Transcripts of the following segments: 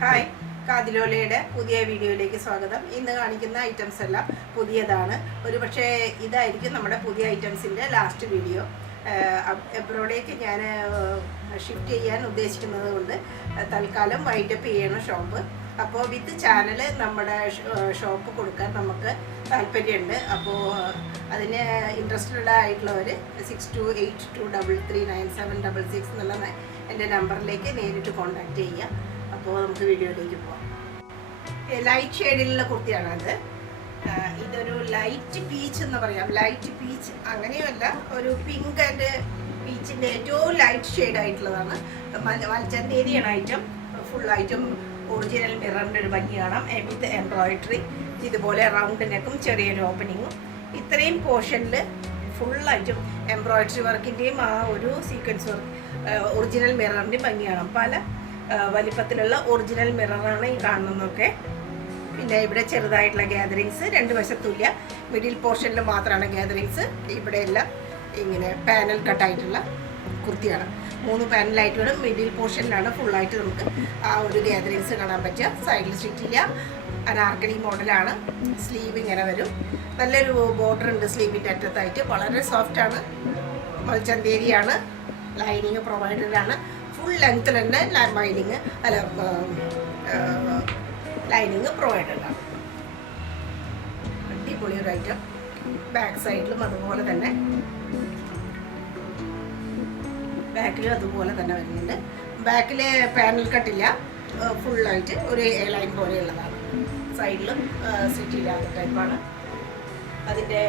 Hi, കാതിലോലയുടെ പുതിയ വീഡിയോയിലേക്ക് സ്വാഗതം. ഇന്ന് കാണിക്കുന്ന ഐറ്റംസ് എല്ലാം പുതിയതാണ്. ഒരു പക്ഷേ ഇതായിരിക്കും നമ്മുടെ പുതിയ ഐറ്റംസിൻ്റെ ലാസ്റ്റ് വീഡിയോ. എബ്രോഡേക്ക് ഞാൻ ഷിഫ്റ്റ് ചെയ്യാൻ ഉദ്ദേശിക്കുന്നത് കൊണ്ട് തൽക്കാലം വൈൻഡപ്പ് ചെയ്യണം ഷോപ്പ്. അപ്പോൾ വിത്ത് ചാനൽ നമ്മുടെ ഷോപ്പ് കൊടുക്കാൻ നമുക്ക് താല്പര്യമുണ്ട്. അപ്പോൾ അതിന് ഇൻട്രസ്റ്റഡ് ആയിട്ടുള്ളവർ 6282339766 എന്നുള്ള എൻ്റെ നമ്പറിലേക്ക് നേരിട്ട് കോൺടാക്റ്റ് ചെയ്യുക. അപ്പോൾ നമുക്ക് വീഡിയോയിലേക്ക് പോകാം. ലൈറ്റ് ഷെയ്ഡിലുള്ള കുർത്തിയാണത്. ഇതൊരു ലൈറ്റ് പീച്ച് എന്ന് പറയാം. ലൈറ്റ് പീച്ച് അങ്ങനെയല്ല, ഒരു പിങ്ക് ആൻഡ് പീച്ചിൻ്റെ ഏറ്റവും ലൈറ്റ് ഷെയ്ഡ് ആയിട്ടുള്ളതാണ്. മൽച്ചന്തേരിയാണ് ഐറ്റം. ഫുൾ ഐറ്റം ഒറിജിനൽ മിററിൻ്റെ ഒരു ഭംഗി കാണാം. വിത്ത് എംബ്രോയിഡറി, ഇതുപോലെ റൗണ്ട് നെക്കും ചെറിയൊരു ഓപ്പണിങ്ങും. ഇത്രയും പോർഷനിൽ ഫുള്ളായിട്ടും എംബ്രോയിഡറി വർക്കിൻ്റെയും ആ ഒരു സീക്വൻസ് വർക്ക് ഒറിജിനൽ മിററിൻ്റെയും ഭംഗി കാണാം. പല വലിപ്പത്തിലുള്ള ഒറിജിനൽ മിററാണ് ഈ കാണുന്നതൊക്കെ. പിന്നെ ഇവിടെ ചെറുതായിട്ടുള്ള ഗ്യാതറിങ്സ് രണ്ട് വശത്തുമില്ല, മിഡിൽ പോർഷനിൽ മാത്രമാണ് ഗ്യാതറിങ്സ്. ഇവിടെ എല്ലാം ഇങ്ങനെ പാനൽ കട്ടായിട്ടുള്ള കുർത്തിയാണ്. 3 പാനലായിട്ട് വരും. മിഡിൽ പോർഷനിലാണ് ഫുള്ളായിട്ട് നമുക്ക് ആ ഒരു ഗ്യാതറിങ്സ് കാണാൻ പറ്റുക. സൈഡിൽ സ്റ്റിച്ചില്ല, അനാർക്കലി മോഡലാണ്. സ്ലീവ് ഇങ്ങനെ വരും. നല്ലൊരു ബോർഡർ ഉണ്ട് സ്ലീവിൻ്റെ അറ്റത്തായിട്ട്. വളരെ സോഫ്റ്റാണ്. മൽച്ചന്തേരിയാണ്. ലൈനിങ് പ്രൊവൈഡഡ് ആണ്. ഫുൾ ലെങ്ത്തിൽ തന്നെ ലൈനിങ് പ്രൊവൈഡഡ് ആണ്. അടിപൊളി ഒരു ഐറ്റം. ബാക്ക് സൈഡിലും അതുപോലെ തന്നെ, ബാക്കിലും അതുപോലെ തന്നെ വരുന്നുണ്ട്. ബാക്കിൽ പാനൽ കട്ടില്ല, ഫുള്ളായിട്ട് ഒരു ലൈൻ പോലെയുള്ളതാണ്. സൈഡിലും സ്റ്റിച്ച് ഇല്ലാത്ത ടൈപ്പാണ്. അതിൻ്റെ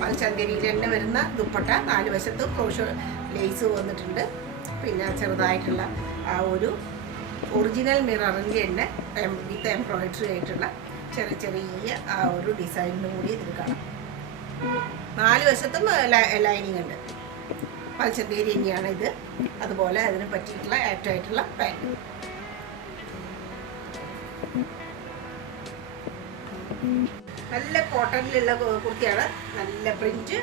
മൽച്ചന്തേരിയിൽ തന്നെ വരുന്ന ദുപ്പട്ട 4 വശത്തും ക്രോഷോ ലേസ് വന്നിട്ടുണ്ട്. പിന്നെ ചെറുതായിട്ടുള്ള ആ ഒരു ഒറിജിനൽ മിററിൻ്റെ തന്നെ വിത്ത് എംബ്രോയിഡറി ആയിട്ടുള്ള ചെറിയ ആ ഒരു ഡിസൈനിനും കൂടി ഇതിൽ കാണാം. 4 വശത്തും ലൈനിങ് ഉണ്ട്. മൽച്ചന്തേരി തന്നെയാണ് ഇത്. അതുപോലെ അതിന് പറ്റിയിട്ടുള്ള ആപ്റ്റായിട്ടുള്ള പാൻറ്. നല്ല കോട്ടണിലുള്ള കുർത്തിയാണ്. നല്ല പ്രിന്റ്.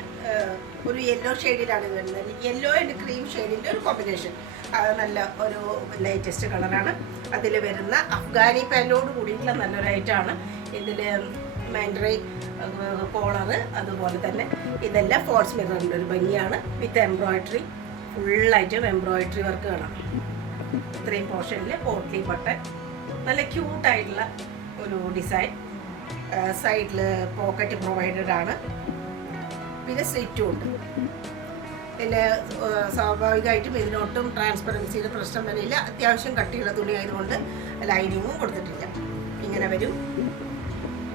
ഒരു യെല്ലോ ഷെയ്ഡിലാണ് വരുന്നത്. യെല്ലോ ആൻഡ് ക്രീം ഷെയ്ഡിൻ്റെ ഒരു കോമ്പിനേഷൻ. അത് നല്ല ഒരു ലേറ്റസ്റ്റ് കളറാണ്. അതിൽ വരുന്ന അഫ്ഗാനി പാൻറ്റോട് കൂടിയിട്ടുള്ള നല്ലൊരു ഐറ്റമാണ്. ഇതിൽ മാൻഡ്രൈ കോളറ്, അതുപോലെ തന്നെ ഇതെല്ലാം ഫോൾസ് മിററിൻ്റെ ഒരു ഭംഗിയാണ്. വിത്ത് എംബ്രോയിഡറി, ഫുള്ളായിട്ടും എംബ്രോയിഡറി വർക്ക് കാണാം. ഇത്രയും പോർഷനിൽ പോട്ട്ലി ബട്ടൺ, നല്ല ക്യൂട്ടായിട്ടുള്ള ഒരു ഡിസൈൻ. സൈഡിൽ പോക്കറ്റ് പ്രൊവൈഡഡ് ആണ്. പിന്നെ സ്ലിറ്റും ഉണ്ട്. പിന്നെ സ്വാഭാവികമായിട്ടും ഇതിനൊട്ടും ട്രാൻസ്പെറൻസിയുടെ പ്രശ്നം വരില്ല. അത്യാവശ്യം കട്ടിയുള്ള തുണി ആയതുകൊണ്ട് ലൈനിങ്ങും കൊടുത്തിട്ടില്ല. ഇങ്ങനെ വരും.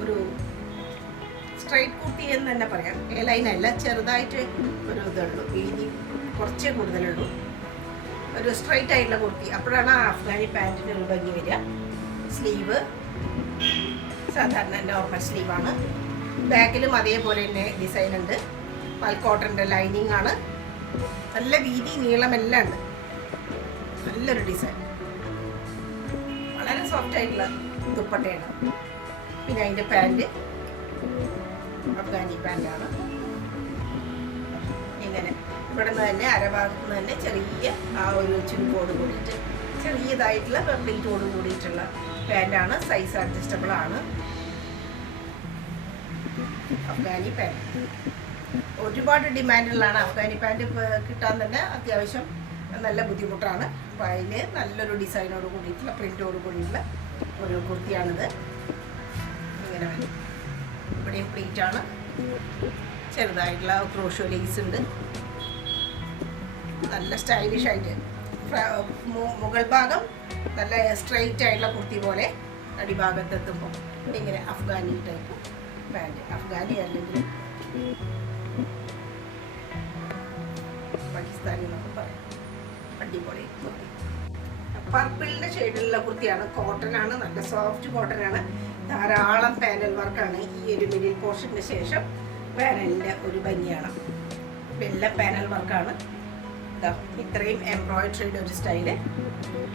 ഒരു സ്ട്രൈറ്റ് കുർത്തി എന്ന് തന്നെ പറയാം. എ ലൈനല്ല, ചെറുതായിട്ട് ഒരു ഇതുള്ളൂ, വീതി കുറച്ചേ കൂടുതലുള്ളൂ. ഒരു സ്ട്രൈറ്റ് ആയിട്ടുള്ള കുർത്തി. അപ്പോഴാണ് ആ അഫ്ഗാനി പാൻറ്റിന് ഒരു ഭംഗി വരിക. സ്ലീവ് സാധാരണ നോർമൽ സ്ലീവാണ്. ബാക്കിലും അതേപോലെ തന്നെ ഡിസൈൻ ഉണ്ട്. മൽക്കോട്ടൻ്റെ ലൈനിങ് ആണ്. നല്ല വീതി നീളമെല്ലാം ഉണ്ട്. നല്ലൊരു ഡിസൈൻ. വളരെ സോഫ്റ്റ് ആയിട്ടുള്ള ദുപ്പട്ടയാണ്. പിന്നെ അതിൻ്റെ പാൻറ് അഫ്ഗാനി പാൻറ്റാണ്. ഇങ്ങനെ ഇവിടെ നിന്ന് തന്നെ അരഭാഗത്ത് നിന്ന് തന്നെ ചെറിയ ആ ഒരു ചുരുക്കോട് കൂടിയിട്ട് ചെറിയതായിട്ടുള്ള പ്രിന്റോട് കൂടിയിട്ടുള്ള പാൻറ്റാണ്. സൈസ് അഡ്ജസ്റ്റബിൾ ആണ്. അഫ്ഗാനി പാൻറ് ഒരുപാട് ഡിമാൻഡുള്ളതാണ്. അഫ്ഗാനി പാൻറ് കിട്ടാൻ തന്നെ അത്യാവശ്യം നല്ല ബുദ്ധിമുട്ടാണ്. അപ്പോൾ അതിന് നല്ലൊരു ഡിസൈനോട് കൂടിയിട്ടുള്ള പ്രിന്റോട് കൂടിയിട്ടുള്ള ഒരു കുർത്തിയാണിത്. ഇങ്ങനെ വരും. ഇവിടെയും പ്ലീറ്റാണ്. ചെറുതായിട്ടുള്ള ക്രോഷോ ലേസ് ഉണ്ട്. നല്ല സ്റ്റൈലിഷ് ആയിട്ട് മുകൾ ഭാഗം നല്ല സ്ട്രെയിറ്റ് ആയിട്ടുള്ള കുർത്തി പോലെ. അടിഭാഗത്തെത്തുമ്പോൾ ഇങ്ങനെ അഫ്ഗാനി ടൈപ്പ് പാൻറ്. അഫ്ഗാനി അല്ലെങ്കിൽ പാകിസ്ഥാനി എന്നൊക്കെ പറയാം. അടിപൊളി കുർത്തി. പർപ്പിളിൻ്റെ ഷെയ്ഡിലുള്ള കുർത്തിയാണ്. കോട്ടനാണ്. നല്ല സോഫ്റ്റ് കോട്ടനാണ്. ധാരാളം പാനൽ വർക്കാണ്. ഈ ഒരു മിഡിൽ പോർഷന് ശേഷം പാനലിൻ്റെ ഒരു ഭംഗിയാണ്. എല്ലാം പാനൽ വർക്കാണ്. ഇത്രയും എംബ്രോയിഡറിയുടെ ഒരു സ്റ്റൈല്.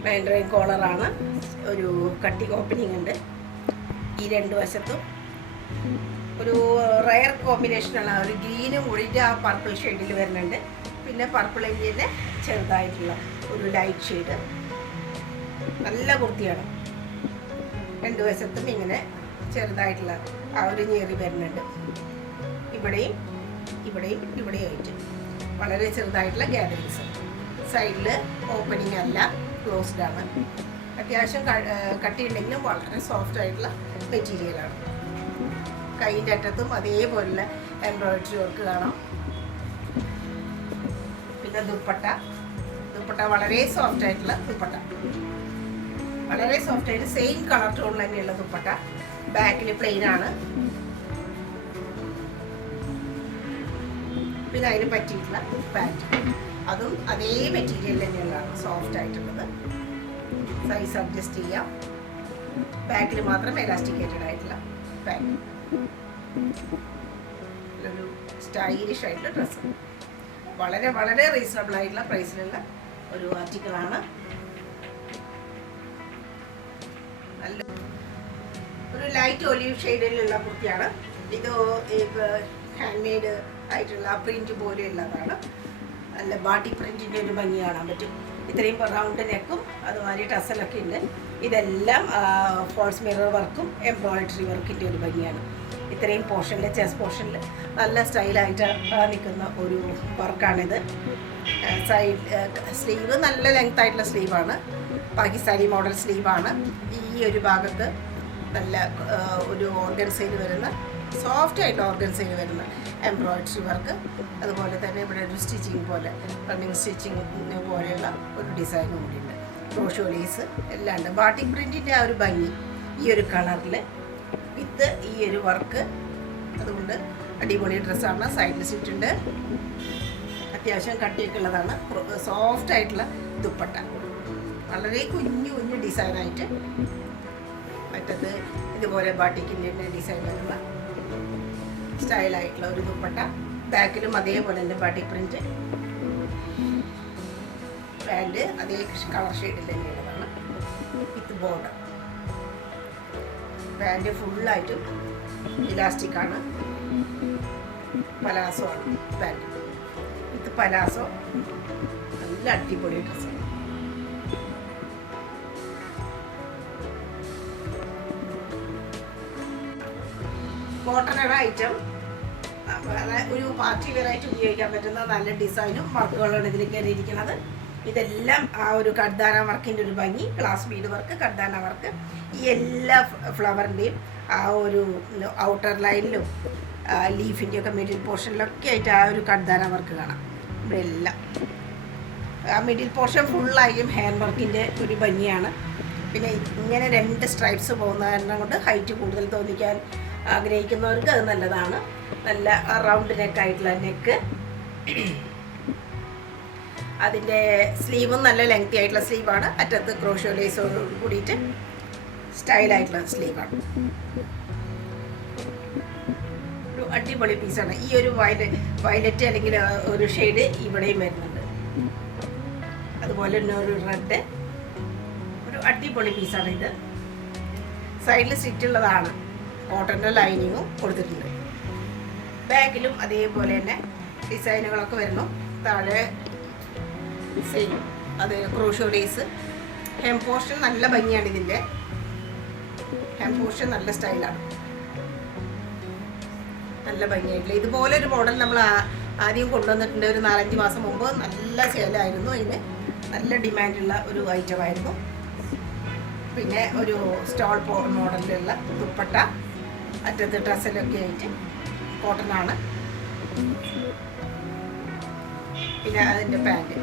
മാൻഡ്രൈ കോളറാണ്. ഒരു കട്ടി ഓപ്പണിംഗ് ഉണ്ട് ഈ 2 വശത്തും. ഒരു റയർ കോമ്പിനേഷനാണ്. ഒരു ഗ്രീനും കൂടിയിട്ട് ആ പർപ്പിൾ ഷെയ്ഡിൽ വരുന്നുണ്ട്. പിന്നെ പർപ്പിളിൻ്റെ ചെറുതായിട്ടുള്ള ഒരു ലൈറ്റ് ഷെയ്ഡ്. നല്ല കുർത്തിയാണ്. രണ്ട് വശത്തും ഇങ്ങനെ ചെറുതായിട്ടുള്ള ആ ഒരു ഞെറി വരുന്നുണ്ട്. ഇവിടെയും ഇവിടെയും ഇവിടെയായിട്ട് വളരെ ചെറുതായിട്ടുള്ള ഗ്യാദറിങ്സ്. സൈഡിൽ ഓപ്പണിംഗ് അല്ല, ക്ലോസ്ഡ് ആണ്. അത്യാവശ്യം കട്ടിയുണ്ടെങ്കിലും വളരെ സോഫ്റ്റ് ആയിട്ടുള്ള മെറ്റീരിയലാണ്. കൈയിൻ്റെ അറ്റത്തും അതേപോലുള്ള എംബ്രോയിഡറി വർക്ക് കാണാം. പിന്നെ ദുപ്പട്ട വളരെ സോഫ്റ്റ് ആയിട്ടുള്ള ദുപ്പട്ട, വളരെ സോഫ്റ്റ് ആയിട്ട് സെയിം കളർ ടോണിൽ തന്നെയുള്ള ദുപ്പട്ട. ബാക്കിൽ പ്ലെയിൻ ആണ്. പിന്നെ അതിന് പറ്റിയിട്ടുള്ള പാൻറ്റ്, അതും അതേ മെറ്റീരിയൽ തന്നെയുള്ളതാണ്, സോഫ്റ്റ് ആയിട്ടുള്ളത്. സൈസ് അഡ്ജസ്റ്റ് ചെയ്യാം. ബാക്കിൽ മാത്രം എലാസ്റ്റിക്കേറ്റഡ് ആയിട്ടുള്ള പാൻറ്റ്. ഒരു സ്റ്റൈലിഷ് ആയിട്ടുള്ള ഡ്രസ്സ്. വളരെ വളരെ റീസണബിൾ ആയിട്ടുള്ള പ്രൈസിലുള്ള ഒരു ആർട്ടിക്കിളാണ്. നല്ല ഒരു ലൈറ്റ് ഒലീവ് ഷെയ്ഡിലുള്ള കുർത്തിയാണ് ഇത്. ഹാൻഡ് മെയ്ഡ് ആയിട്ടുള്ള പ്രിന്റ് പോലെയുള്ളതാണ്. നല്ല ബാട്ടി പ്രിന്റിൻ്റെ ഒരു ഭംഗി കാണാൻ പറ്റും. ഇത്രയും റൗണ്ട് നെക്കും അതുമാതിരി ടസലൊക്കെ ഉണ്ട്. ഇതെല്ലാം ഫോൾസ് മിറർ വർക്കും എംബ്രോയിഡറി വർക്കിൻ്റെ ഒരു ഭംഗിയാണ്. ഇത്രയും പോർഷനിൽ, ചെസ്റ്റ് പോർഷനിൽ നല്ല സ്റ്റൈലായിട്ട് നിൽക്കുന്ന ഒരു വർക്കാണിത്. സൈഡ് സ്ലീവ് നല്ല ലെങ്ത് ആയിട്ടുള്ള സ്ലീവാണ്. പാകിസ്ഥാനി മോഡൽ സ്ലീവാണ്. ഈ ഒരു ഭാഗത്ത് നല്ല ഒരു ഓർഗൻസയിൽ വരുന്ന, സോഫ്റ്റ് ആയിട്ട് ഓർഗൻസയിൽ വരുന്ന എംബ്രോയിഡറി വർക്ക്. അതുപോലെ തന്നെ ഇവിടെ ഒരു സ്റ്റിച്ചിങ് പോലെ, റണ്ണിങ് സ്റ്റിച്ചിങ് പോലെയുള്ള ഒരു ഡിസൈനും കൂടിയുണ്ട്. ക്രോഷോ ലേസ് എല്ലാം ഉണ്ട്. ബാട്ടിക് പ്രിൻറ്റിൻ്റെ ആ ഒരു ഭംഗി ഈ ഒരു കളറിൽ വിത്ത് ഈ ഒരു വർക്ക്. അതുകൊണ്ട് അടിപൊളി ഡ്രസ്സാണ്. സൈഡിൽ സിറ്റുണ്ട്. അത്യാവശ്യം കട്ടിയൊക്കെ ഉള്ളതാണ്. സോഫ്റ്റ് ആയിട്ടുള്ള ദുപ്പട്ട, വളരെ കുഞ്ഞു കുഞ്ഞു ഡിസൈനായിട്ട്. മറ്റത് ഇതുപോലെ ബാട്ടിക്കിൻ്റെ ഡിസൈനുള്ള സ്റ്റൈലായിട്ടുള്ള ഒരു ദുപ്പട്ട. ബാക്കിലും അതേപോലെ തന്നെ ബാട്ടിക് പ്രിൻറ്റ്. പാൻറ്റ് അതേ കളർ ഷെയ്ഡിൽ തന്നെയുള്ളതാണ് വിത്ത് ബോർഡർ. പാൻറ്റ് ഫുള്ളായിട്ടും ഇലാസ്റ്റിക് ആണ്. പലാസോ ആണ് പാൻറ്റ്. ഇത് പലാസോ നല്ല അടിപൊളി ഡ്രസ്സാണ്. കോട്ടണയുടെ ഐറ്റം ഒരു പാർട്ടി വെയറായിട്ട് ഉപയോഗിക്കാൻ പറ്റുന്ന നല്ല ഡിസൈനും വർക്കുകളാണ് ഇതിൽ കയറിയിരിക്കുന്നത്. ഇതെല്ലാം ആ ഒരു കർദാന വർക്കിൻ്റെ ഒരു ഭംഗി. ഗ്ലാസ് ബീഡ് വർക്ക്, കർദാന വർക്ക്. ഈ എല്ലാ ഫ്ലവറിൻ്റെയും ആ ഒരു ഔട്ടർ ലൈനിലും ലീഫിൻ്റെയൊക്കെ മിഡിൽ പോർഷനിലൊക്കെ ആയിട്ട് ആ ഒരു കർദാന വർക്ക് കാണാം. ഇവിടെ എല്ലാം ആ മിഡിൽ പോർഷൻ ഫുള്ളായും ഹാൻഡ് വർക്കിൻ്റെ ഒരു ഭംഗിയാണ്. പിന്നെ ഇങ്ങനെ 2 സ്ട്രൈപ്സ് പോകുന്ന കാരണം കൊണ്ട് ഹൈറ്റ് കൂടുതൽ തോന്നിക്കാൻ ആഗ്രഹിക്കുന്നവർക്ക് അത് നല്ലതാണ്. നല്ല റൗണ്ട് നെക്കായിട്ടുള്ള നെക്ക്. അതിൻ്റെ സ്ലീവും നല്ല ലെങ്തി ആയിട്ടുള്ള സ്ലീവാണ്. അറ്റത്ത് ക്രോഷോ ലേസോട് കൂടിയിട്ട് സ്റ്റൈലായിട്ടുള്ള സ്ലീവാണ്. ഒരു അടിപൊളി പീസാണ്. ഈ ഒരു വയലറ്റ് അല്ലെങ്കിൽ ഒരു ഷെയ്ഡ് ഇവിടെയും വരുന്നുണ്ട്. അതുപോലെ തന്നെ ഒരു റെഡ്. ഒരു അടിപൊളി പീസാണ് ഇത്. സൈഡിൽ സ്റ്റിച്ചുള്ളതാണ്. കോട്ടൻ്റെ ലൈനിങ്ങും കൊടുത്തിട്ടുണ്ട്. ബാക്കിലും അതേപോലെ തന്നെ ഡിസൈനുകളൊക്കെ വരുന്നു. താഴെ സെയിം അത് ക്രോഷോ ലേസ്. ഹെം പോർഷൻ നല്ല ഭംഗിയാണ്. ഇതിൻ്റെ ഹെം പോർഷൻ നല്ല സ്റ്റൈലാണ്, നല്ല ഭംഗിയായിട്ടില്ല. ഇതുപോലെ ഒരു മോഡൽ നമ്മൾ ആദ്യം കൊണ്ടുവന്നിട്ടുണ്ട് ഒരു 4-5 മാസം മുമ്പ്. നല്ല സെയിലായിരുന്നു. അതിന് നല്ല ഡിമാൻഡുള്ള ഒരു ഐറ്റമായിരുന്നു. പിന്നെ ഒരു സ്റ്റോൾ മോഡലിലുള്ള ദുപ്പട്ട, അറ്റത്ത് ഡ്രസ്സിലൊക്കെ ആയിട്ട് കോട്ടനാണ്. പിന്നെ അതിൻ്റെ പാൻറ്റ്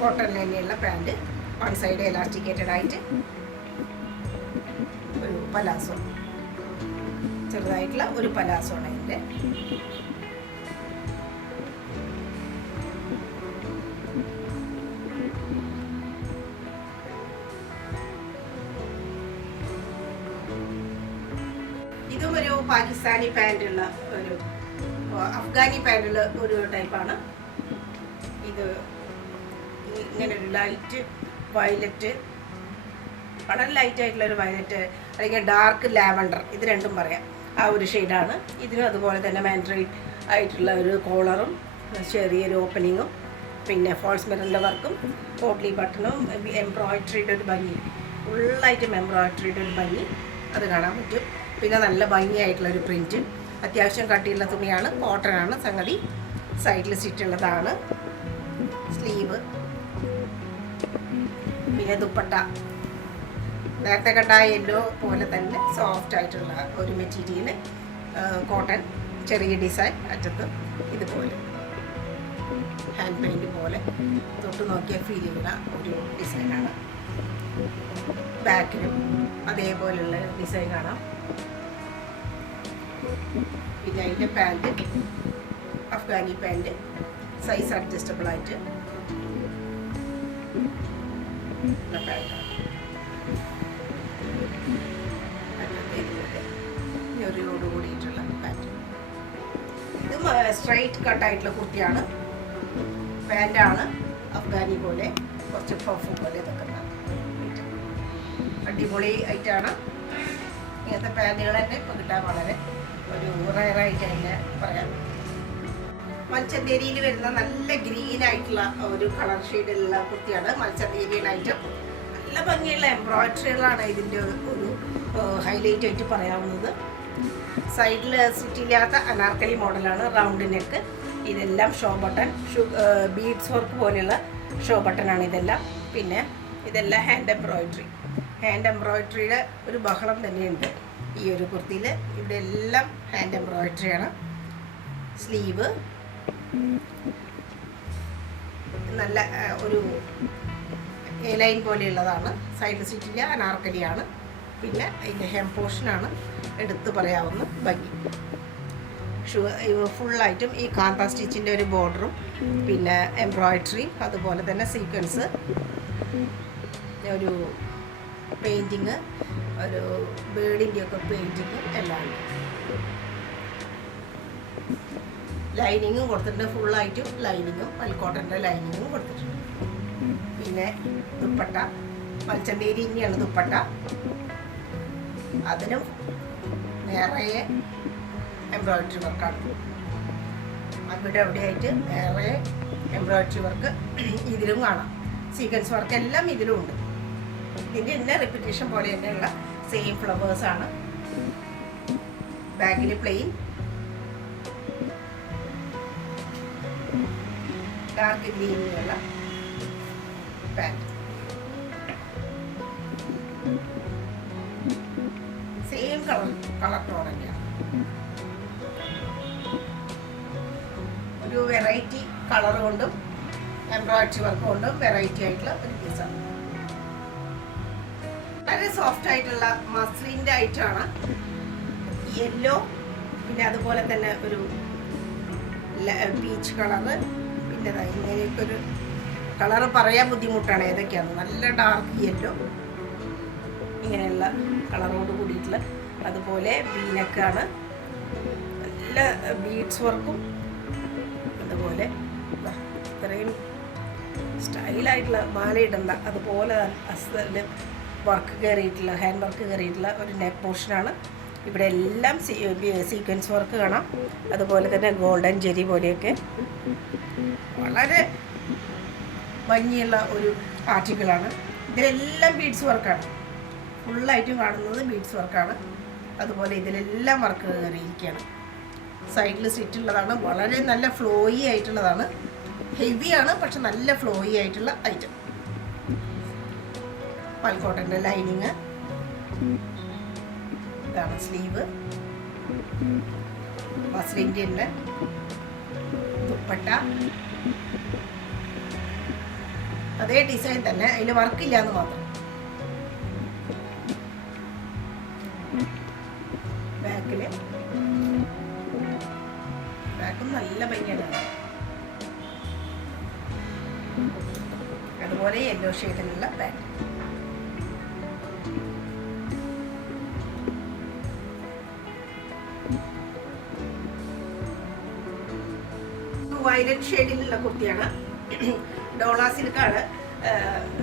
കോട്ടൺ തന്നെയുള്ള പാൻറ്റ്, വൺ സൈഡ് എലാസ്റ്റിക്കേറ്റഡ് ആയിട്ട് ഒരു പലാസോ, ചെറുതായിട്ടുള്ള ഒരു പലാസോ ആണ് ഇതിൻ്റെ. ഇതും ഒരു പാകിസ്ഥാനി പാൻറ്റുള്ള ഒരു അഫ്ഗാനി പാൻറ്റുള്ള ഒരു ടൈപ്പാണ്. ഇത് ഇങ്ങനെ ഒരു ലൈറ്റ് വയലറ്റ്, വളരെ ലൈറ്റ് ആയിട്ടുള്ള ഒരു വയലറ്റ് അല്ലെങ്കിൽ ഡാർക്ക് ലാവണ്ടർ, ഇത് രണ്ടും പറയാം. ആ ഒരു ഷെയ്ഡാണ്. ഇതിനും അതുപോലെ തന്നെ മാൻഡ്രൈറ്റ് ആയിട്ടുള്ള ഒരു കോളറും ചെറിയൊരു ഓപ്പണിങ്ങും പിന്നെ ഫോൾസ് മിററിൻ്റെ വർക്കും പോട്ട്ലി ബട്ടണും എംബ്രോയിഡറിയുടെ ഒരു ഭംഗി ഫുള്ളായിട്ടും എംബ്രോയിഡറിയുടെ ഒരു ഭംഗി അത് കാണാൻ പറ്റും. പിന്നെ നല്ല ഭംഗിയായിട്ടുള്ളൊരു പ്രിൻറ്റ്, അത്യാവശ്യം കട്ടിയുള്ള തുണിയാണ്, കോട്ടനാണ് സംഗതി. സൈഡിൽ സ്റ്റിച്ചുള്ളതാണ്. സ്ലീവ്, പിന്നെ ദുപ്പട്ട നേരത്തെ കണ്ട യെല്ലോ പോലെ തന്നെ സോഫ്റ്റ് ആയിട്ടുള്ള ഒരു മെറ്റീരിയൽ, കോട്ടൺ, ചെറിയ ഡിസൈൻ അറ്റത്ത് ഇതുപോലെ ഹാൻഡ് പെയിൻറ്റ് പോലെ തൊട്ട് നോക്കിയാൽ ഫീൽ ചെയ്യുന്ന ഒരു ഡിസൈനാണ്. ബാക്കിലും അതേപോലെയുള്ള ഡിസൈൻ കാണാം. പിന്നെ അതിൻ്റെ pant Afghani pant, size adjustable ആയിട്ട് പാൻറ്റാണ്. ഞൊറിയോട് കൂടിയിട്ടുള്ള പാൻറ്റ്. ഇത് സ്ട്രൈറ്റ് കട്ടായിട്ടുള്ള കുർത്തിയാണ്. പാൻറ്റാണ് അഫ്ഗാനി പോലെ, കുറച്ച് പഫ് പോലെ ഇതൊക്കെ അടിപൊളി ആയിട്ടാണ്. ഇങ്ങനത്തെ പാൻറ്റുകൾ തന്നെ ഇപ്പോൾ കിട്ടാൻ വളരെ ഒരു റയറായിട്ട് തന്നെ പറയാം. മൽച്ചന്തേരിയിൽ വരുന്ന നല്ല ഗ്രീൻ ആയിട്ടുള്ള ഒരു കളർ ഷെയ്ഡിലുള്ള കുർത്തിയാണ് മൽച്ചന്തേരിയൻ ഐറ്റം. നല്ല ഭംഗിയുള്ള എംബ്രോയിഡറികളാണ് ഇതിൻ്റെ ഒരു ഹൈലൈറ്റ് ആയിട്ട് പറയാവുന്നത്. സൈഡിൽ സ്റ്റിച്ചില്ലാത്ത അനാർക്കലി മോഡലാണ്, റൗണ്ട് നെക്ക്. ഇതെല്ലാം ഷോ ബട്ടൺ, ബീഡ്സ് വർക്ക് പോലെയുള്ള ഷോ ബട്ടണാണ് ഇതെല്ലാം. പിന്നെ ഇതെല്ലാം ഹാൻഡ് എംബ്രോയിഡറിയുടെ ഒരു ബഹളം തന്നെയുണ്ട് ഈ ഒരു കുർത്തിയിൽ. ഇവിടെ എല്ലാം ഹാൻഡ് എംബ്രോയിഡറിയാണ്. സ്ലീവ് നല്ല ഒരു എ ലൈൻ പോലെയുള്ളതാണ്. സൈഡ് സ്റ്റിച്ചില്ല, അനാർക്കലിയാണ്. പിന്നെ അതിൻ്റെ ഹെം പോർഷനാണ് എടുത്തു പറയാവുന്ന ഭംഗി. ഫുള്ളായിട്ടും ഈ കാന്ത സ്റ്റിച്ചിൻ്റെ ഒരു ബോർഡറും പിന്നെ എംബ്രോയിഡറി, അതുപോലെ തന്നെ സീക്വൻസ്, ഒരു പെയിൻറ്റിങ്, ഒരു ബേർഡിൻ്റെ ഒക്കെ പെയിൻറ്റിങ് എല്ലാം ഉണ്ട്. ലൈനിങ്ങും കൊടുത്തിട്ടുണ്ട്. ഫുള്ളായിട്ടും ലൈനിങ്ങും മൽക്കോട്ടൻ്റെ ലൈനിങ്ങും കൊടുത്തിട്ടുണ്ട്. പിന്നെ ദുപ്പട്ട മൽച്ചന്തേരി തന്നെയാണ് ദുപ്പട്ട. അതിനും നിറയെ എംബ്രോയിഡറി വർക്കാണ്. അവിടെ എവിടെയായിട്ട് നിറയെ എംബ്രോയിഡറി വർക്ക് ഇതിലും കാണാം. സീക്വൻസ് വർക്ക് എല്ലാം ഇതിലും ഉണ്ട്. ഇതിൻ്റെ തന്നെ റിപ്പീറ്റേഷൻ പോലെ തന്നെയുള്ള സെയിം ഫ്ലവേഴ്സാണ്. ബാക്കിൽ പ്ലെയിൻ, ഡാർക്ക് ഗ്രീനിലുള്ള പാൻറ്. സെയിം കളർ ടോൺ തന്നെയാണ്. ഒരു വെറൈറ്റി കളർ കൊണ്ടും എംബ്രോയിഡറി വർക്ക് കൊണ്ടും വെറൈറ്റി ആയിട്ടുള്ള ഒരു പീസാണ്. വളരെ സോഫ്റ്റ് ആയിട്ടുള്ള മസ്ലിൻ്റെ ഐറ്റമാണ്. യെല്ലോ, പിന്നെ അതുപോലെ തന്നെ ഒരു പീച്ച് കളറ്, പിന്നെ ഇങ്ങനെയൊക്കെ ഒരു കളറ് പറയാൻ ബുദ്ധിമുട്ടാണ് ഏതൊക്കെയാണ്. നല്ല ഡാർക്ക് യെല്ലോ, ഇങ്ങനെയുള്ള കളറോട് കൂടിയിട്ടുള്ള, അതുപോലെ വീനക്കാണ്. നല്ല ബീഡ്സ് വർക്കും അതുപോലെ ഇത്രയും സ്റ്റൈലായിട്ടുള്ള മാലയിടണ്ട അതുപോലെ അസ്തല് വർക്ക് കയറിയിട്ടുള്ള, ഹാൻഡ് വർക്ക് കയറിയിട്ടുള്ള ഒരു നെക്ക് പോർഷനാണ്. ഇവിടെ എല്ലാം സീക്വൻസ് വർക്ക് കാണാം. അതുപോലെ തന്നെ ഗോൾഡൻ ജെരി പോലെയൊക്കെ വളരെ ഭംഗിയുള്ള ഒരു ആർട്ടിക്കിളാണ്. ഇതിലെല്ലാം ബീഡ്സ് വർക്കാണ്. ഫുള്ളായിട്ടും കാണുന്നത് ബീഡ്സ് വർക്കാണ്. അതുപോലെ ഇതിലെല്ലാം വർക്ക് കയറിയിരിക്കുകയാണ്. സൈഡിൽ സ്റ്റിച്ചുള്ളതാണ്. വളരെ നല്ല ഫ്ലോയി ആയിട്ടുള്ളതാണ്. ഹെവിയാണ്, പക്ഷെ നല്ല ഫ്ലോയി ആയിട്ടുള്ള ഐറ്റം. മൽക്കോട്ടൻ്റെ ലൈനിങ്, ഇതാണ് സ്ലീവ്. മസ്ലിൻ്റെ ഉണ്ട്. ദുപ്പട്ട അതേ ഡിസൈൻ തന്നെ, അതിൽ വർക്കില്ല എന്ന് മാത്രം. ബാക്കും നല്ല ഭംഗിയാണ്. അതുപോലെ യെല്ലോ ഷെയ്ഡിലുള്ള പാൻറ്. വയലറ്റ് ഷെയ്ഡിലുള്ള കുർത്തിയാണ്. ഡോള സിൽക്കാണ്.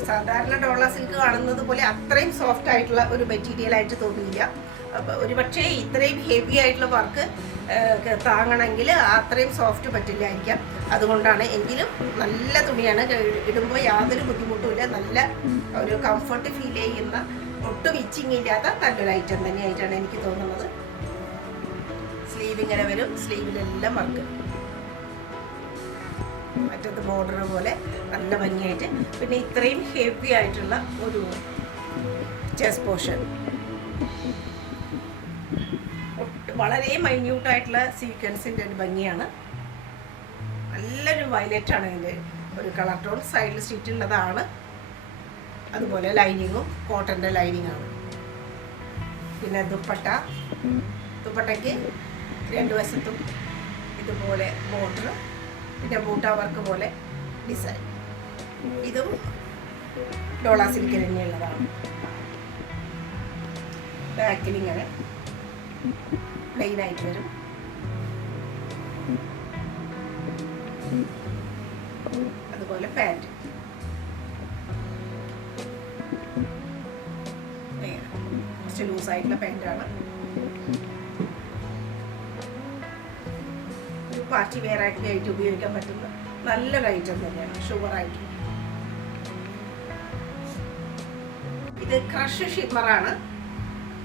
സാധാരണ ഡോള സിൽക്ക് കാണുന്നത് പോലെ അത്രയും സോഫ്റ്റ് ആയിട്ടുള്ള ഒരു മെറ്റീരിയൽ ആയിട്ട് തോന്നിയില്ല. അപ്പോൾ ഒരു പക്ഷേ ഇത്രയും ഹെവി ആയിട്ടുള്ള വർക്ക് താങ്ങണമെങ്കിൽ അത്രയും സോഫ്റ്റ് പറ്റില്ലായിരിക്കാം. അതുകൊണ്ടാണ്. എങ്കിലും നല്ല തുണിയാണ്, ഇടുമ്പോൾ യാതൊരു ബുദ്ധിമുട്ടുമില്ല. നല്ല ഒരു കംഫർട്ട് ഫീൽ ചെയ്യുന്ന, ഒട്ടും ഇച്ചിങ് ഇല്ലാത്ത നല്ലൊരു ഐറ്റം തന്നെയായിട്ടാണ് എനിക്ക് തോന്നുന്നത്. സ്ലീവ് ഇങ്ങനെ വരും, സ്ലീവിലെല്ലാം വർക്ക്, മറ്റത് ബോർഡർ പോലെ നല്ല ഭംഗിയായിട്ട്. പിന്നെ ഇത്രയും ഹെവി ആയിട്ടുള്ള ഒരു ചെസ്റ്റ് പോർഷൻ, വളരെ മൈന്യൂട്ടായിട്ടുള്ള സീക്വൻസിൻ്റെ ഒരു ഭംഗിയാണ്. നല്ലൊരു വയലറ്റാണ് ഇതിൻ്റെ ഒരു കളർ ടോൺ. സൈഡിൽ സ്റ്റിച്ചുള്ളതാണ്. അതുപോലെ ലൈനിങ്ങും കോട്ടൻ്റെ ലൈനിങ്ങാണ്. പിന്നെ ദുപ്പട്ടയ്ക്ക് രണ്ട് വശത്തും ഇതുപോലെ ബോർഡർ, പിന്നെ ബൂട്ട വർക്ക് പോലെ ഡിസൈൻ. ഇതും ഡോള സിൽക്കിൽ തന്നെയുള്ളതാണ്. ബാക്കിൽ ഇങ്ങനെ പ്ലെയിൻ ആയിട്ട് വരും. അതുപോലെ പാൻറ് കുറച്ച് ലൂസായിട്ടുള്ള പാൻറ്റാണ്. പാർട്ടി വെയർ ആയിട്ട് ഉപയോഗിക്കാൻ പറ്റുന്ന നല്ലൊരു ഐറ്റം തന്നെയാണ്, ഷുവറായിട്ട്. ഇത് ക്രഷ് ഷിമ്മറാണ്,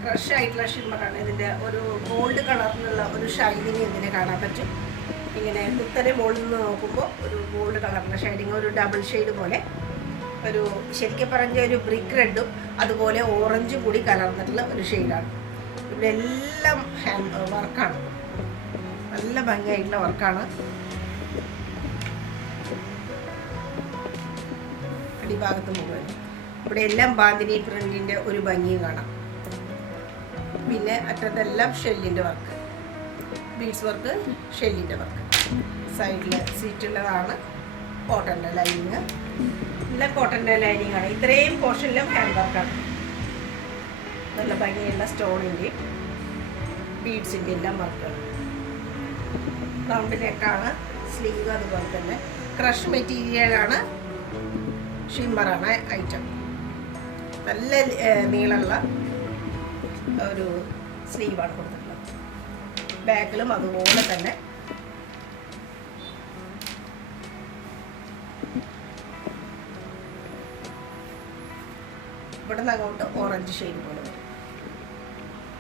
ക്രഷ് ആയിട്ടുള്ള ഷിമ്മറാണ്. ഇതിൻ്റെ ഒരു ഗോൾഡ് കളറിലുള്ള ഒരു ഷൈനിങ് ഇതിനെ കാണാൻ പറ്റും. ഇങ്ങനെ കുത്തനെ മുകളിൽ നിന്ന് നോക്കുമ്പോൾ ഒരു ഗോൾഡ് കളറിൻ്റെ ഷൈനിങ്, ഒരു ഡബിൾ ഷെയ്ഡ് പോലെ, ഒരു ശരിക്കും പറഞ്ഞ ഒരു ബ്രിക്ക് റെഡും അതുപോലെ ഓറഞ്ചും കൂടി കലർന്നിട്ടുള്ള ഒരു ഷെയ്ഡാണ്. ഇവിടെ എല്ലാം ഹാൻഡ് വർക്കാണ്, നല്ല ഭംഗിയായിട്ടുള്ള വർക്കാണ്. അടിഭാഗത്ത് മുഴുവൻ ഇവിടെ എല്ലാം ബാന്തിനി പ്രിന്റിൻ്റെ ഒരു ഭംഗിയും കാണാം. പിന്നെ അറ്റത്തെല്ലാം ഷെല്ലിൻ്റെ വർക്ക്, ബീഡ്സ് വർക്ക്, ഷെല്ലിൻ്റെ വർക്ക്. സൈഡിൽ സീറ്റുള്ളതാണ്. കോട്ടൻ്റെ ലൈനിങ്, എല്ലാം കോട്ടൻ്റെ ലൈനിങ് ആണ്. ഇത്രയും പോർഷനിലും ഹാൻഡ് വർക്കാണ്. നല്ല ഭംഗിയുള്ള സ്റ്റോണിൻ്റെയും ബീഡ്സിൻ്റെ എല്ലാം വർക്കാണ്. റൗണ്ട് നെക്കാണ്, സ്ലീവ് അതുപോലെ തന്നെ ക്രഷ് മെറ്റീരിയലാണ്, ഷിമ്മറാണ് ഐറ്റം. നല്ല നീളമുള്ള ഒരു സ്ലീവാണ് കൊടുത്തിട്ടുള്ളത്. ബാക്കിലും അതുപോലെ തന്നെ ഇവിടെ നിന്ന് അങ്ങോട്ട് ഓറഞ്ച് ഷെയ്ഡ് പോലെ വരും.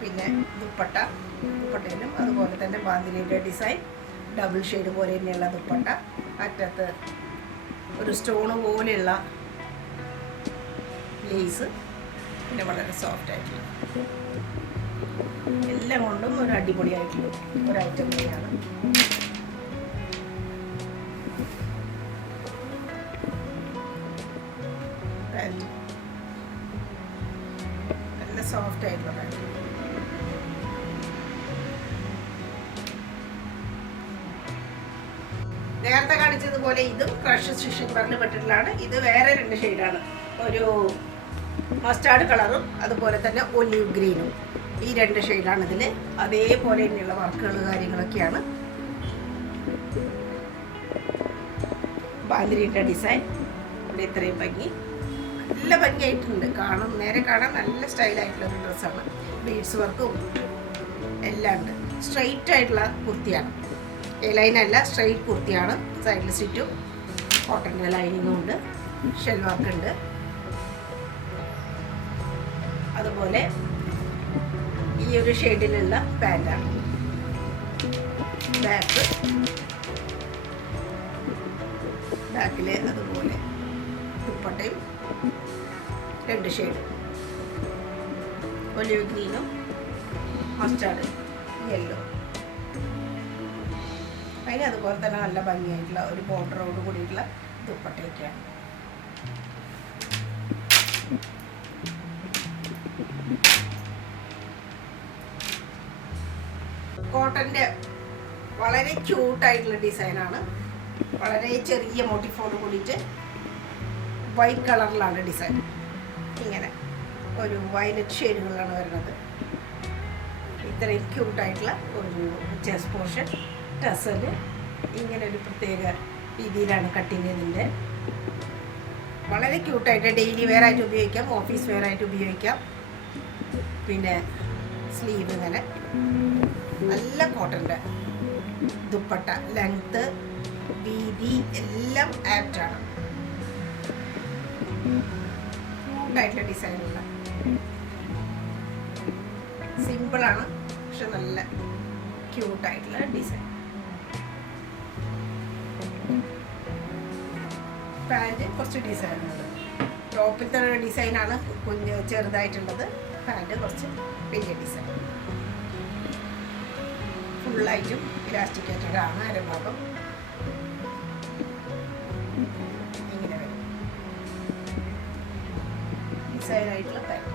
പിന്നെ ദുപ്പട്ടയിലും അതുപോലെ തന്നെ ബാന്തിനിയുടെ ഡിസൈൻ, ഡബിൾ ഷെയ്ഡ് പോലെ തന്നെയുള്ള ദുപ്പട്ട. അറ്റത്ത് ഒരു സ്റ്റോണ് പോലെയുള്ള ലേസ്, പിന്നെ വളരെ സോഫ്റ്റ് ആയിട്ടുള്ള, എല്ലാം കൊണ്ടും ഒരു അടിപൊളിയായിട്ടുള്ള ഒരു ഐറ്റം തന്നെയാണ്. നല്ല സോഫ്റ്റ് ആയിട്ടുള്ള പാൻറ്. നേരത്തെ കാണിച്ചതുപോലെ ഇതും ക്രഷ് സ്റ്റിച്ചിങ് പറഞ്ഞ് പെട്ടിട്ടുള്ളതാണ്. ഇത് വേറെ രണ്ട് ഷെയ്ഡാണ്, ഒരു മസ്റ്റാർഡ് കളറും അതുപോലെ തന്നെ ഒലിവ് ഗ്രീനും. ഈ രണ്ട് ഷെയ്ഡാണ് ഇതിൽ. അതേപോലെ തന്നെയുള്ള വർക്കുകൾ കാര്യങ്ങളൊക്കെയാണ്. ബാന്തിനിയുടെ ഡിസൈൻ ഇവിടെ ഇത്രയും ഭംഗി, നല്ല ഭംഗിയായിട്ടുണ്ട്. നേരെ കാണാൻ നല്ല സ്റ്റൈലായിട്ടുള്ള ഒരു ഡ്രസ്സാണ്. ബീഡ്സ് വർക്കും എല്ലാം ഉണ്ട്. സ്ട്രെയിറ്റ് ആയിട്ടുള്ള കുർത്തിയാണ്, ലൈനല്ല, സ്ട്രെയിറ്റ് കുർത്തിയാണ്. സൈഡിൽ സ്റ്റിറ്റും കോട്ടൻ്റെ ലൈനിങ്ങും ഉണ്ട്, ഷെൽ വർക്ക് ഉണ്ട്. അതുപോലെ ഈ ഒരു ഷെയ്ഡിലുള്ള പാൻറ്റാണ്. ബാക്കിൽ അതുപോലെ ദുപ്പട്ടയും രണ്ട് ഷെയ്ഡ്, ഒലിവ് ഗ്രീനും മസ്റ്റാർഡ് യെല്ലോ. അതിന് അതുപോലെ തന്നെ നല്ല ഭംഗിയായിട്ടുള്ള ഒരു ബോർഡറോട് കൂടിയിട്ടുള്ള ദുപ്പട്ടയൊക്കെയാണ്. കോട്ടൻ്റെ വളരെ ക്യൂട്ടായിട്ടുള്ള ഡിസൈനാണ്. വളരെ ചെറിയ മോട്ടിഫോട് കൂടിയിട്ട് വൈറ്റ് കളറിലാണ് ഡിസൈൻ. ഇങ്ങനെ ഒരു വയലറ്റ് ഷെയ്ഡുകളാണ് വരുന്നത്. ഇത്രയും ക്യൂട്ടായിട്ടുള്ള ഒരു ചെസ്റ്റ് പോർഷൻ, ടസല്, ഇങ്ങനെ ഒരു പ്രത്യേക രീതിയിലാണ് കട്ടിങ് ഇതിൻ്റെ. വളരെ ക്യൂട്ടായിട്ട് ഡെയിലി വെയർ ആയിട്ട് ഉപയോഗിക്കാം, ഓഫീസ് വെയർ ആയിട്ട് ഉപയോഗിക്കാം. പിന്നെ സ്ലീവ് ഇങ്ങനെ നല്ല കോട്ടൻ്റെ ദുപ്പട്ട, ലെങ്ത്ത്, വീതി എല്ലാം ആപ്റ്റാണ്. ക്യൂട്ടായിട്ടുള്ള ഡിസൈനുള്ള, സിമ്പിളാണ് പക്ഷെ നല്ല ക്യൂട്ടായിട്ടുള്ള ഡിസൈൻ. പാൻറ് കുറച്ച് ഡിസൈനുണ്ട്. ടോപ്പിലത്തെ ഡിസൈനാണ് ചെറുതായിട്ടുള്ളത്, പാൻറ് കുറച്ച് വലിയ ഡിസൈൻ. ഫുള്ളായിട്ടും ഇലാസ്റ്റിക്കേറ്റഡ് ആണ് അരഭാഗം. ഇങ്ങനെ വരും ഡിസൈനായിട്ടുള്ള പാൻറ്.